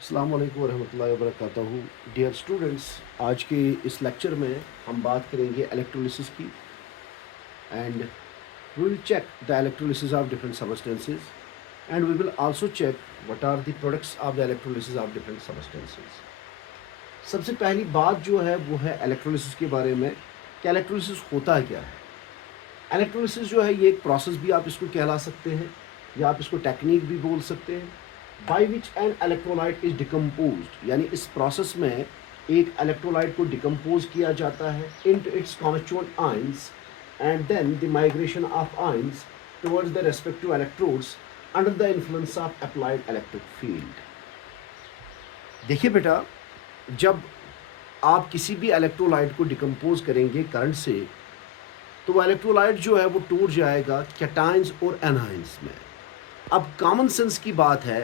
अस्सलाम वालेकुम रहमतुल्लाहि व बरकातहू। डियर स्टूडेंट्स, आज के इस लेक्चर में हम बात करेंगे इलेक्ट्रोलिसिस की and we will check the electrolysis of different substances and we will also check what are the products of the electrolysis of different substances. सबसे पहली बात जो है वो है इलेक्ट्रोलिसिस के बारे में कि इलेक्ट्रोलिसिस होता क्या है। इलेक्ट्रोलिसिस जो है ये एक प्रोसेस भी आप इसको कहला सकते हैं या आप इसको टेक्निक भी बोल सकते हैं। By which an electrolyte is decompose, यानी इस प्रोसेस में एक इलेक्ट्रोलाइट को डिकम्पोज किया जाता है into its constituent ions and then the migration of ions towards the respective electrodes under the influence of applied electric field. देखिए बेटा, जब आप किसी भी इलेक्ट्रोलाइट को डिकम्पोज करेंगे करंट से, तो वो इलेक्ट्रोलाइट जो है वो टूट जाएगा कैटायंस और एनायंस में। अब कॉमन सेंस की बात है,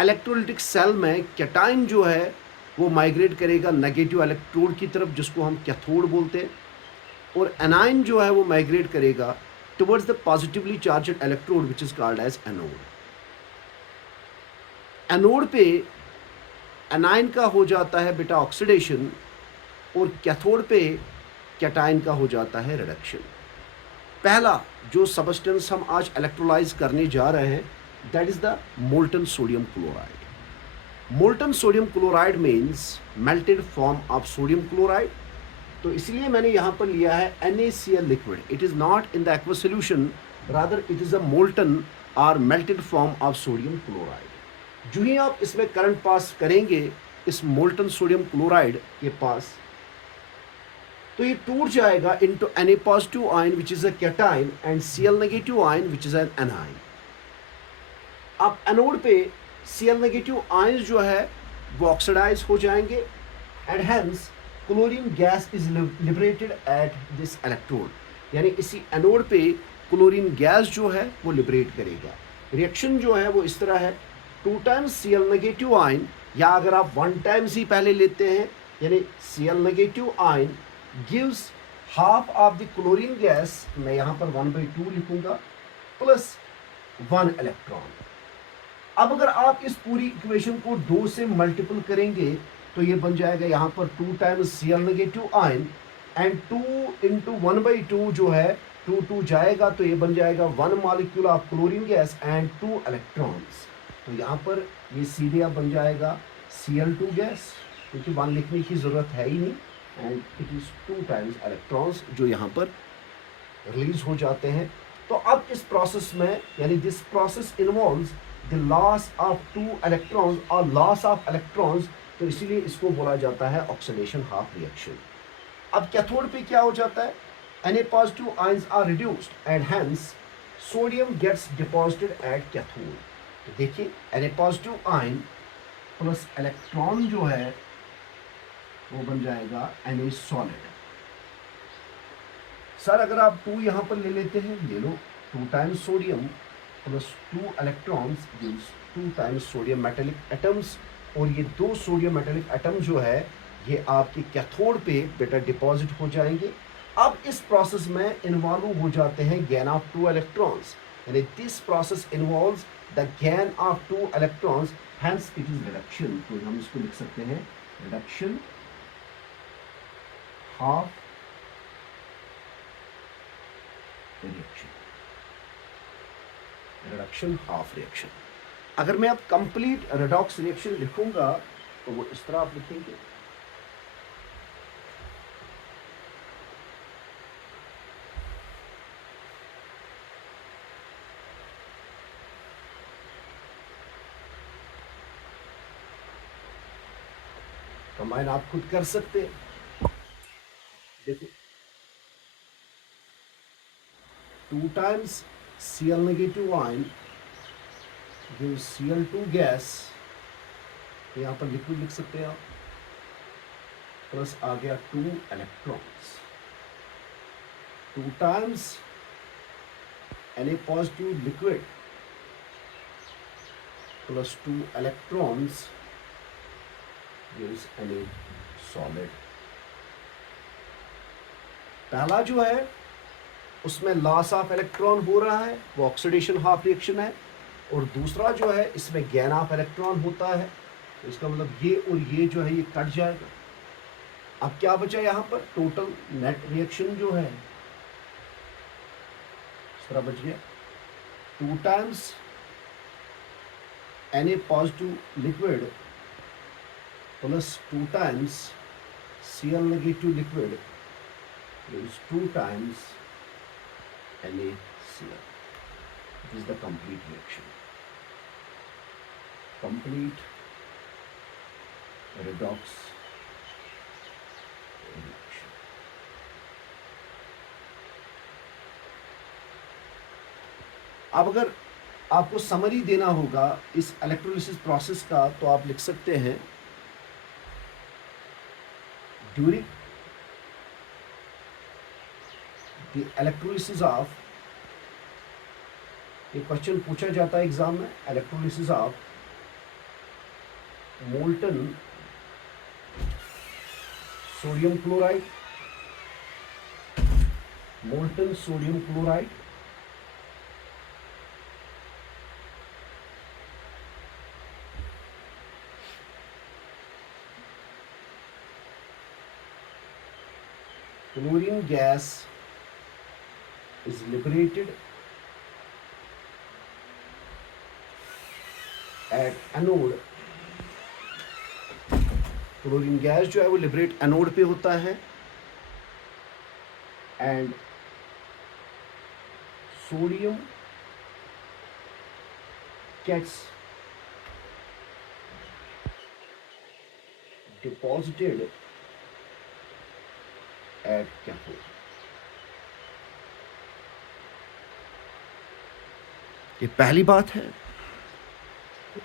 इलेक्ट्रोलिटिक सेल में कैटायन जो है वो माइग्रेट करेगा नेगेटिव इलेक्ट्रोड की तरफ, जिसको हम कैथोड बोलते हैं, और एनायन जो है वो माइग्रेट करेगा towards the positively charged electrode which is called as anode. Anode पे एनायन का हो जाता है बेटा ऑक्सीडेशन और कैथोड पे कैटायन का हो जाता है रिडक्शन। पहला जो सबस्टेंस हम आज इलेक्ट्रोलाइज करने जा रहे हैं that is the molten sodium chloride. Molten sodium chloride means melted form of sodium chloride. तो इसलिए मैंने यहाँ पर लिया है NaCl liquid. It is not in the aqua solution, rather it is a molten और melted form of sodium chloride. जो ही आप इसमें करंट पास करेंगे इस मोल्टन सोडियम क्लोराइड के पास, तो ये टूट जाएगा into Na positive ion which is a cation and Cl negative ion which is an anion. अब एनोड पे Cl नेगेटिव आयन जो है वो ऑक्सीडाइज हो जाएंगे and hence chlorine gas is liberated at this electrode. यानी इसी एनोड पे क्लोरीन गैस जो है वो लिबरेट करेगा। रिएक्शन जो है वो इस तरह है, 2 टाइम्स Cl नेगेटिव आयन, या अगर आप 1 टाइम्स ही पहले लेते हैं यानी Cl negative ion gives half of the chlorine gas, मैं यहाँ पर 1/2 लिखूंगा, प्लस 1 इलेक्ट्रॉन। अब अगर आप इस पूरी इक्वेशन को 2 से मल्टीपल करेंगे तो ये बन जाएगा यहाँ पर 2 times Cl negative ion and 2 into 1/2 जो है 2 जाएगा तो ये बन जाएगा 1 molecule of chlorine gas and 2 electrons. तो यहाँ पर ये सीधे अब बन जाएगा Cl2 गैस, क्योंकि 1 लिखने की ज़रूरत है ही नहीं, and it is 2 times electrons जो यहाँ पर रिलीज हो जाते हैं। तो अब इस प्रोसेस में यानी this process involves the loss of 2 electrons और लॉस ऑफ इलेक्ट्रॉन्स, तो इसीलिए इसको बोला जाता है ऑक्सीडेशन हाफ रिएक्शन। अब कैथोड पे क्या हो जाता है, Na positive ions are reduced and hence sodium gets deposited at cathode. तो देखिए Na positive ion plus electron जो है वो बन जाएगा Na सॉलिड। सर अगर आप 2 यहाँ पर ले लेते हैं, ले लो, 2 times sodium plus 2 electrons gives 2 times sodium metallic atoms, और ये 2 सोडियम मेटेलिक एटम जो है ये आपके कैथोड पे बेटा डिपॉजिट हो जाएंगे। अब इस प्रोसेस में इन्वॉल्व हो जाते हैं गेन ऑफ 2 इलेक्ट्रॉन्स, यानी this process involves the gain of 2 electrons, hence it is reduction. तो हम इसको लिख सकते हैं reduction half reaction, reduction half reaction. अगर मैं अब कंप्लीट रेडॉक्स रिएक्शन लिखूंगा तो वो इस तरह आप लिखेंगे, कंबाइन आप खुद कर सकते हैं। देखो 2 times Cl negative ion gives Cl2 gas, यहाँ पर लिक्विड लिख सकते हैं आप, प्लस आ गया 2 electrons. 2 times Na positive liquid plus 2 electrons gives Na solid. पहला जो है उसमें लॉस ऑफ इलेक्ट्रॉन हो रहा है, वो ऑक्सीडेशन हाफ रिएक्शन है, और दूसरा जो है इसमें गेन ऑफ इलेक्ट्रॉन होता है, तो इसका मतलब ये और ये जो है ये कट जाएगा। अब क्या बचा यहाँ पर, टोटल नेट रिएक्शन जो है इस तरह बच गया 2 times Na positive liquid plus 2 times Cl negative liquid is 2 times NaCl. This is the complete reaction. Complete redox reaction. अब अगर आपको समरी देना होगा इस इलेक्ट्रोलिसिस प्रोसेस का तो आप लिख सकते हैं ड्यूरिंग द इलेक्ट्रोलिसिस ऑफ, ये क्वेश्चन पूछा जाता है एग्जाम में, electrolysis of molten sodium chloride, molten sodium chloride chlorine gas is liberated at anode, chlorine gas जो है वो लिबरेट एनोड पे होता है and sodium gets deposited at cathode. ये पहली बात है।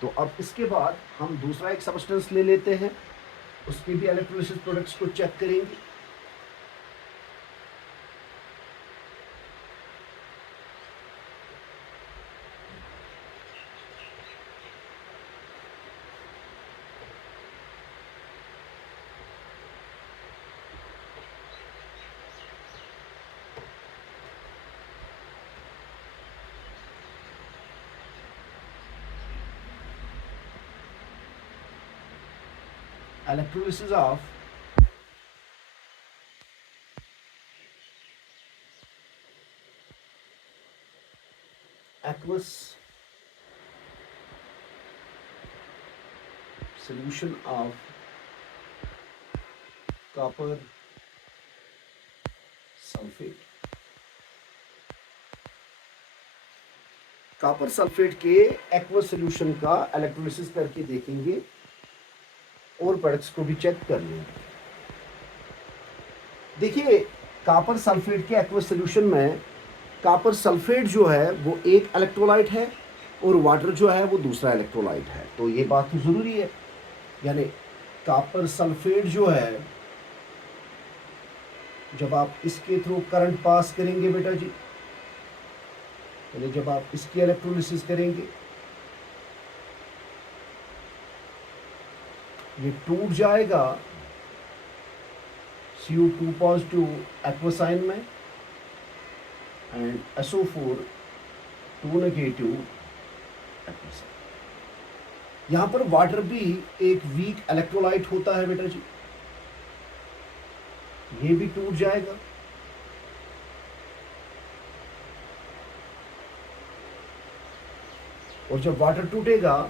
तो अब इसके बाद हम दूसरा एक सब्सटेंस ले लेते हैं, उसके भी इलेक्ट्रोलिसिस प्रोडक्ट्स को चेक करेंगे। Electrolysis of aqueous solution of copper sulfate, copper sulphate के एक्वस सॉल्यूशन का इलेक्ट्रोलिसिस करके देखेंगे और प्रोडक्ट्स को भी चेक कर लेंगे। देखिए कॉपर सल्फेट के एक्वस सॉल्यूशन में कॉपर सल्फेट जो है वो एक इलेक्ट्रोलाइट है और वाटर जो है वो दूसरा इलेक्ट्रोलाइट है, तो ये बात तो ज़रूरी है। यानी कॉपर सल्फेट जो है जब आप इसके थ्रू करंट पास करेंगे बेटा जी, यानी जब आप इसकी इलेक्ट्रोलिसिस करेंगे ये टूट जाएगा CO2 पॉजिटिव एक्वस आयन में and SO4 2 negative aqueous ion. यहाँ पर वाटर भी एक वीक इलेक्ट्रोलाइट होता है बेटा जी, ये भी टूट जाएगा। और जब वाटर टूटेगा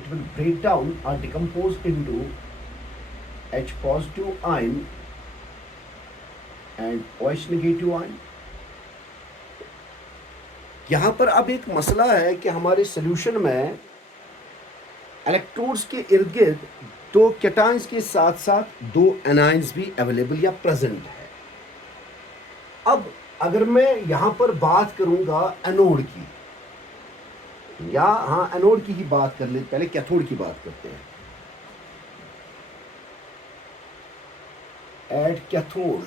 it will break down or decompose into H positive ion and OH negative ion। यहाँ पर अब एक मसला है कि हमारे सॉल्यूशन में इलेक्ट्रोड्स के इर्द गिर्द 2 कैटायंस के साथ साथ 2 एनायंस भी अवेलेबल या प्रेजेंट है। अब अगर मैं यहाँ पर बात करूँगा एनोड की, या हाँ एनोड की ही बात कर ले, पहले कैथोड की बात करते हैं। At cathode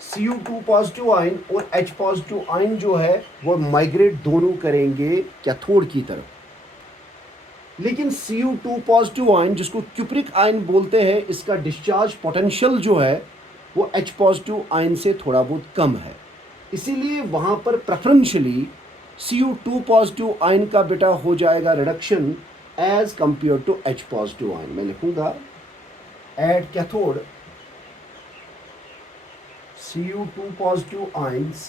CO2 positive ion और H पॉजिटिव आयन जो है वो माइग्रेट दोनों करेंगे कैथोड की तरफ। लेकिन CO2 पॉजिटिव आयन जिसको क्यूप्रिक आयन बोलते हैं, इसका डिस्चार्ज पोटेंशियल जो है वो H पॉजिटिव आयन से थोड़ा बहुत कम है, इसीलिए वहां पर प्रेफरेंशियली Cu2 पॉजिटिव आयन का बेटा हो जाएगा reduction as compare to H positive ion. मैं लिखूंगा at cathode Cu2 positive ions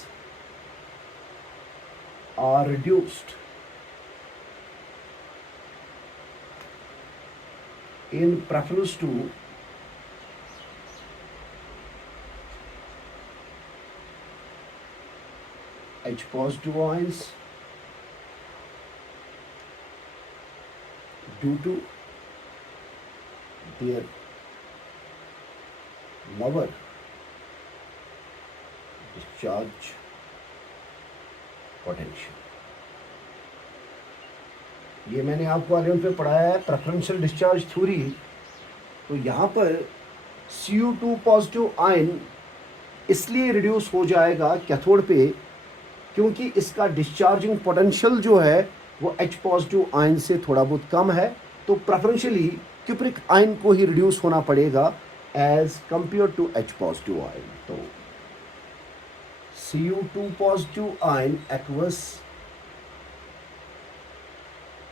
are reduced in preference to H positive ions due to their lower discharge potential। ये मैंने आपको आगे पे पढ़ाया है प्रेफरेंशियल डिस्चार्ज थ्योरी। तो यहाँ पर Cu2 पॉजिटिव आयन इसलिए रिड्यूस हो जाएगा कैथोड पे क्योंकि इसका डिस्चार्जिंग पोटेंशियल जो है वो H पॉजिटिव आयन से थोड़ा बहुत कम है। तो प्रेफरेंशियली क्यूप्रिक आयन को ही रिड्यूस होना पड़ेगा as compare to H positive ion. तो Cu2 positive ion aqueous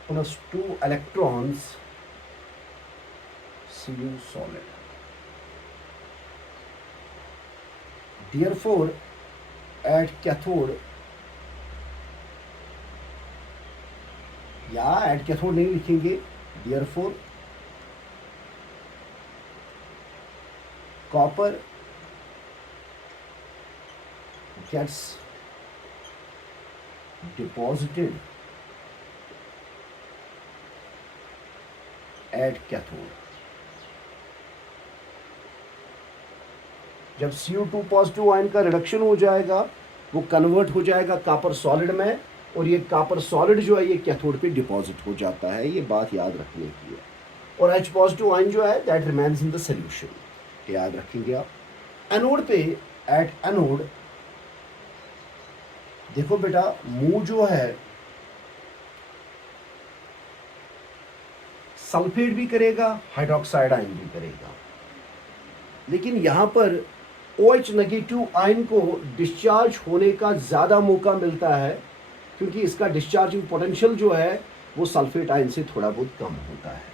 plus 2 electrons Cu solid। Therefore, at cathode या at cathode नहीं लिखेंगे। Therefore, copper gets deposited at cathode। जब Cu2 पॉजिटिव आयन का reduction हो जाएगा वो कन्वर्ट हो जाएगा कॉपर सॉलिड में, और ये कॉपर सॉलिड जो है ये कैथोड पे डिपॉजिट हो जाता है। ये बात याद रखने की है। और H पॉजिटिव आयन जो है that remains in the solution. याद रखेंगे आप। एनोड पे एट एनोड देखो बेटा मूव जो है सल्फेट भी करेगा हाइड्रोक्साइड आयन भी करेगा, लेकिन यहां पर OH नेगेटिव आयन को डिस्चार्ज होने का ज़्यादा मौका मिलता है क्योंकि इसका डिस्चार्जिंग पोटेंशियल जो है वो सल्फेट आयन से थोड़ा बहुत कम होता है।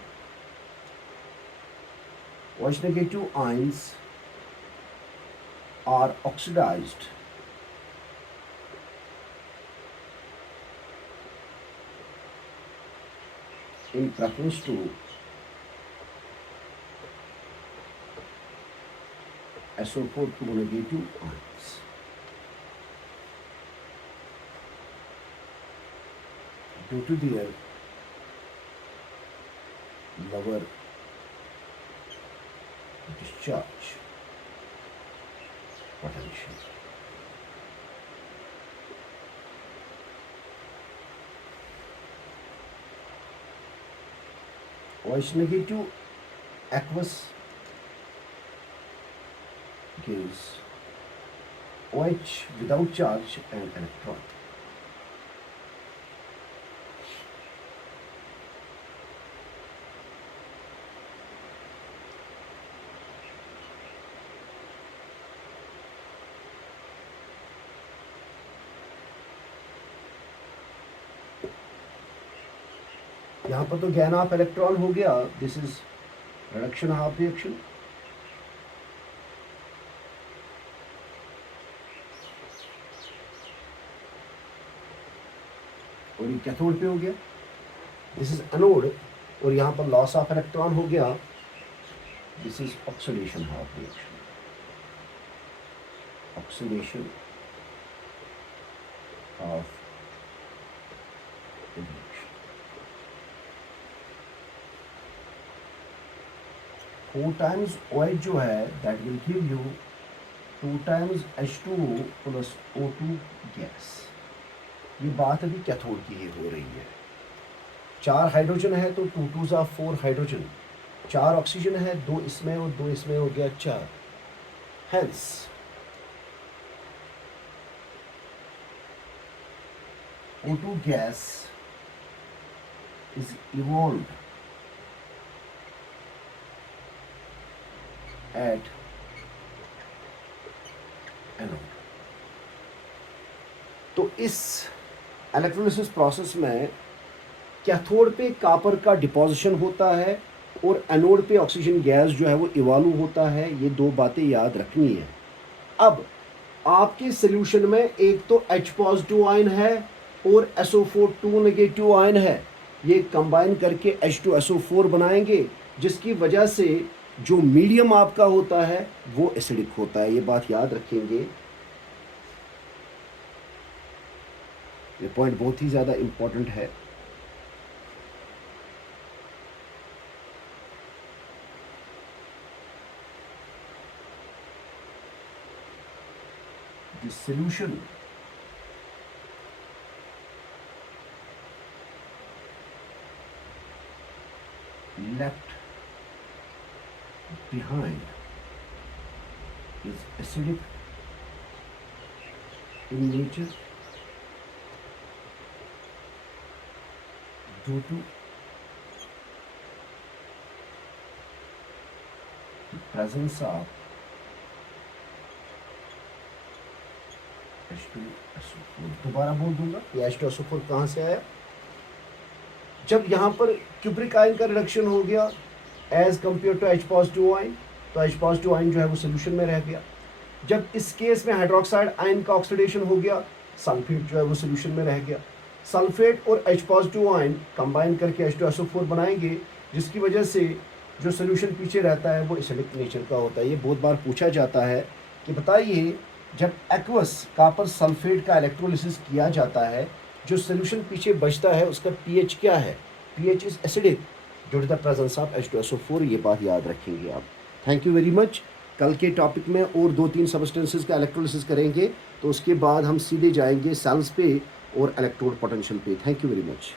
OH negative ions are oxidised in preference to SO4 2 negative ions। Due to their lower discharge potential। OH negative aqueous gives OH without charge and electron। यहाँ पर तो गैन ऑफ इलेक्ट्रॉन हो गया। This is reduction half reaction. और ये cathode पे हो गया। दिस इज एनोड और यहाँ पर लॉस ऑफ इलेक्ट्रॉन हो गया। This is oxidation half reaction. Oxidation of 4 times OH जो है that will give you 2 times H2O plus O2 gas. ये बात अभी कैथोड की ही हो रही है। 4 हाइड्रोजन है तो 2 2s are 4 हाइड्रोजन। 4 ऑक्सीजन है, 2 इसमें और 2 इसमें हो गया 4। Hence O2 gas is evolved at anode। तो इस इलेक्ट्रोलिसिस प्रोसेस में कैथोड पे कॉपर का डिपोजिशन होता है और एनोड पे ऑक्सीजन गैस जो है वो इवाल्व होता है। ये दो बातें याद रखनी है। अब आपके सोल्यूशन में एक तो H पॉजिटिव आयन है और SO4 2 नेगेटिव आयन है। ये कंबाइन करके H2SO4 बनाएंगे, जिसकी वजह से जो मीडियम आपका होता है वो एसिडिक होता है। ये बात याद रखेंगे, ये पॉइंट बहुत ही ज़्यादा इंपॉर्टेंट है। The solution left behind is acidic in nature due to the presence of H2SO4। दोबारा बोल दूंगा, ये H2SO4 कहाँ से आया? जब यहाँ पर क्यूप्रिक आयन का रिडक्शन हो गया as compare to H positive ion, तो H पॉजिटिव आयन जो है वो सोल्यूशन में रह गया। जब इस केस में हाइड्रोक्साइड आयन का ऑक्सीडेशन हो गया, सल्फेट जो है वो सोल्यूशन में रह गया। सल्फेट और H पॉजिटिव आयन कंबाइन करके H2SO4 बनाएंगे, जिसकी वजह से जो सोल्यूशन पीछे रहता है वो एसिडिक नेचर का होता है। ये बहुत बार पूछा जाता है कि बताइए, जब एक्वस कॉपर सल्फेट का इलेक्ट्रोलिसिस किया जाता है, जो सोल्यूशन पीछे बचता है उसका पीएच क्या है? PH is acidic due to the presence of H2SO4। ये बात याद रखेंगे आप। Thank you very much. कल के टॉपिक में और 2-3 सब्सटेंसेस का इलेक्ट्रोलिसिस करेंगे, तो उसके बाद हम सीधे जाएंगे सेल्स पे और इलेक्ट्रोड पोटेंशियल पे। Thank you very much.